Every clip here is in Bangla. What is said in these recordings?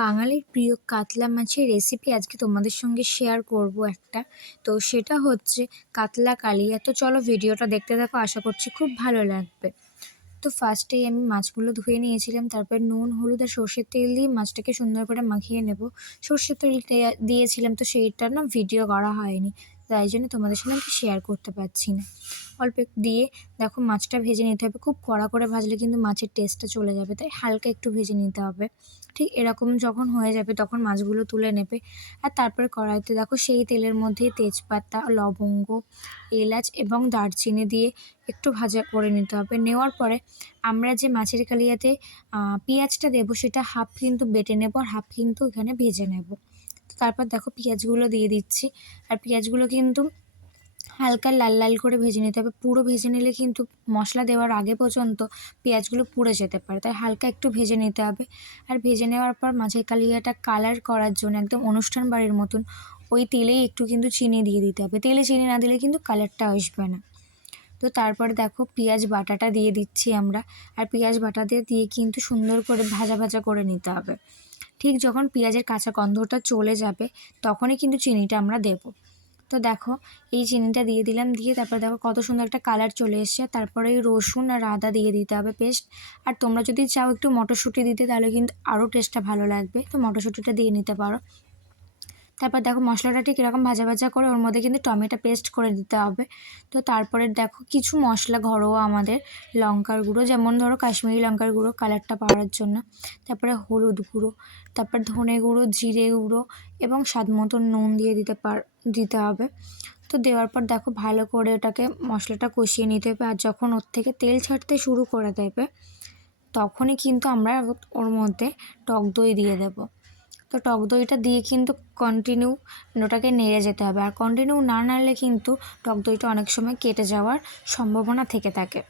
বাঙালির প্রিয় কাতলা মাছের রেসিপি আজকে তোমাদের সঙ্গে শেয়ার করব একটা। তো সেটা হচ্ছে কাতলা কালিয়া। তো চলো ভিডিওটা দেখতে থাকো, আশা করছি খুব ভালো লাগবে। তো ফার্স্টেই আমি মাছগুলো ধুয়ে নিয়েছিলাম, তারপর নুন, হলুদ আর সর্ষের তেল দিয়ে মাছটাকে সুন্দর করে মাখিয়ে নেব। সর্ষের তেল দিয়েছিলাম, তো সেইটা না ভিডিও করা হয়নি, তাই জন্য তোমাদের সঙ্গে আমি শেয়ার করতে পারছি না। অল্প একটু দিয়ে দেখো মাছটা ভেজে নিতে হবে। খুব কড়া করে ভাজলে কিন্তু মাছের টেস্টটা চলে যাবে, তাই হালকা একটু ভেজে নিতে হবে। ঠিক এরকম যখন হয়ে যাবে তখন মাছগুলো তুলে নেবে। আর তারপরে কড়াইতে দেখো সেই তেলের মধ্যেই তেজপাতা, লবঙ্গ, এলাচ এবং দারচিনি দিয়ে একটু ভাজা করে নিতে হবে। নেওয়ার পরে আমরা যে মাছের কালিয়াতে পেঁয়াজটা দেবো সেটা হাফ কিন্তু বেটে নেব আর হাফ কিন্তু এখানে ভেজে নেব। তো তারপর দেখো পেঁয়াজগুলো দিয়ে দিচ্ছি, আর পেঁয়াজগুলো কিন্তু হালকা লাল লাল করে ভেজে নিতে হবে। পুরো ভেজে নিলে কিন্তু মশলা দেওয়ার আগে পর্যন্ত পেঁয়াজগুলো পুড়ে যেতে পারে, তাই হালকা একটু ভেজে নিতে হবে। আর ভেজে নেওয়ার পর মাছের কালিয়াটা কালার করার জন্য একদম অনুষ্ঠান বাড়ির মতন ওই তেলেই একটু কিন্তু চিনি দিয়ে দিতে হবে। তেলে চিনি না দিলে কিন্তু কালারটা আসবে না। তো তারপরে দেখো পেঁয়াজ বাটাটা দিয়ে দিচ্ছি আমরা, আর পেঁয়াজ বাটা দিয়ে কিন্তু সুন্দর করে ভাজা ভাজা করে নিতে হবে। ঠিক যখন পেঁয়াজের কাঁচা গন্ধটা চলে যাবে তখনই কিন্তু চিনিটা আমরা দেবো। তো দেখো এই চিনিটা দিয়ে দিলাম, দিয়ে তারপর দেখো কত সুন্দর একটা কালার চলে এসছে। তারপরে এই রসুন আর আদা দিয়ে দিতে হবে পেস্ট। আর তোমরা যদি চাও একটু মটরশুঁটি দিতে তাহলে কিন্তু আরও টেস্টটা ভালো লাগবে, তো মটরশুঁটিটা দিয়ে নিতে পারো। তারপর দেখো মশলাটা ঠিক এরকম ভাজা ভাজা করে ওর মধ্যে কিন্তু টমেটো পেস্ট করে দিতে হবে। তো তারপরে দেখো কিছু মশলা ঘরোয়া আমাদের, লঙ্কার গুঁড়ো, যেমন ধরো কাশ্মীরি লঙ্কার গুঁড়ো কালারটা পাওয়ার জন্য, তারপরে হলুদ গুঁড়ো, তারপর ধনে গুঁড়ো, জিরে গুঁড়ো এবং স্বাদ মতো নুন দিয়ে দিতে হবে। তো দেওয়ার পর দেখো ভালো করে ওটাকে মশলাটা কষিয়ে নিতে হবে। আর যখন ওর থেকে তেল ছাড়তে শুরু করে দেবে তখনই কিন্তু আমরা ওর মধ্যে টক দই দিয়ে দেবো। তো টক দইটা দিয়ে কিন্তু কন্টিনিউ ওটাকে নেড়ে যেতে হবে, আর কন্টিনিউ না নাড়লে কিন্তু টক দইটা অনেক সময় কেটে যাওয়ার সম্ভাবনা থেকে থাকে।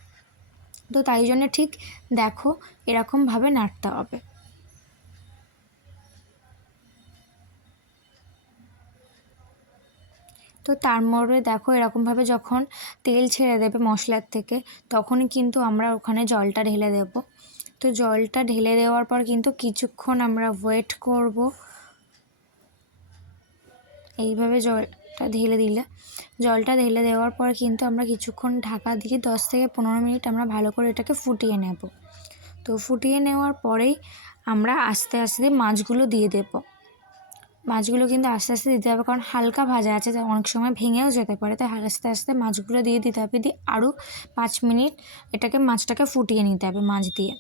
তো তাই জন্য ঠিক দেখো এরকমভাবে নাড়তে হবে। তো তার মধ্যে দেখো এরকমভাবে যখন তেল ছেড়ে দেবে মশলার থেকে তখনই কিন্তু আমরা ওখানে জলটা ঢেলে দেব। তো জলটা ঢেলে দেওয়ার পর কিন্তু কিছুক্ষণ আমরা ওয়েট করব। এইভাবে জলটা ঢেলে দেওয়ার পর কিন্তু আমরা কিছুক্ষণ ঢাকা দিয়ে 10 থেকে 15 মিনিট আমরা ভালো করে এটাকে ফুটিয়ে নেব। তো ফুটিয়ে নেওয়ার পরেই আমরা আস্তে আস্তে মাছগুলো দিয়ে দেব। মাছগুলো কিন্তু আস্তে আস্তে দিতে হবে, কারণ হালকা ভাজা আছে, তাই অনেক সময় ভেঙেও যেতে পারে, তাই আস্তে আস্তে মাছগুলো দিয়ে দিতে হবে। দিয়ে আরও 5 মিনিট মাছটাকে ফুটিয়ে নিতে হবে মাছ দিয়ে।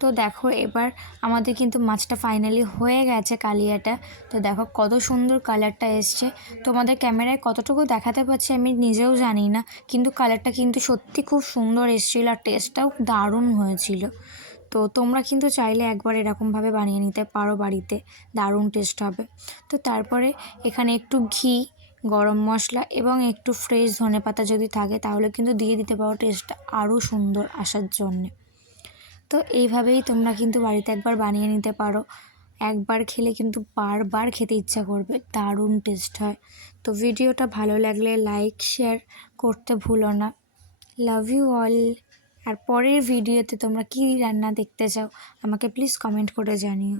তো দেখো এবার আমাদের কিন্তু মাছটা ফাইনালি হয়ে গেছে কালিয়াটা। তো দেখো কত সুন্দর কালারটা এসছে। তোমাদের ক্যামেরায় কতটুকু দেখাতে পারছি আমি নিজেও জানি না, কিন্তু কালারটা কিন্তু সত্যি খুব সুন্দর এসেছিলো আর টেস্টটাও দারুণ হয়েছিল। তো তোমরা কিন্তু চাইলে একবার এরকমভাবে বানিয়ে নিতে পারো বাড়িতে, দারুণ টেস্ট হবে। তো তারপরে এখানে একটু ঘি, গরম মশলা এবং একটু ফ্রেশ ধনেপাতা যদি থাকে তাহলে কিন্তু দিয়ে দিতে পারো, টেস্টটা আরও সুন্দর আসার জন্যে। তো এইভাবেই তোমরা কিন্তু বাড়িতে একবার বানিয়ে নিতে পারো। একবার খেলে কিন্তু বারবার খেতে ইচ্ছা করবে, দারুণ টেস্ট হয়। তো ভিডিওটা ভালো লাগলে লাইক শেয়ার করতে ভুলো না। Love you all. আর পরের ভিডিওতে তোমরা কী রান্না দেখতে চাও আমাকে প্লিজ কমেন্ট করে জানিও।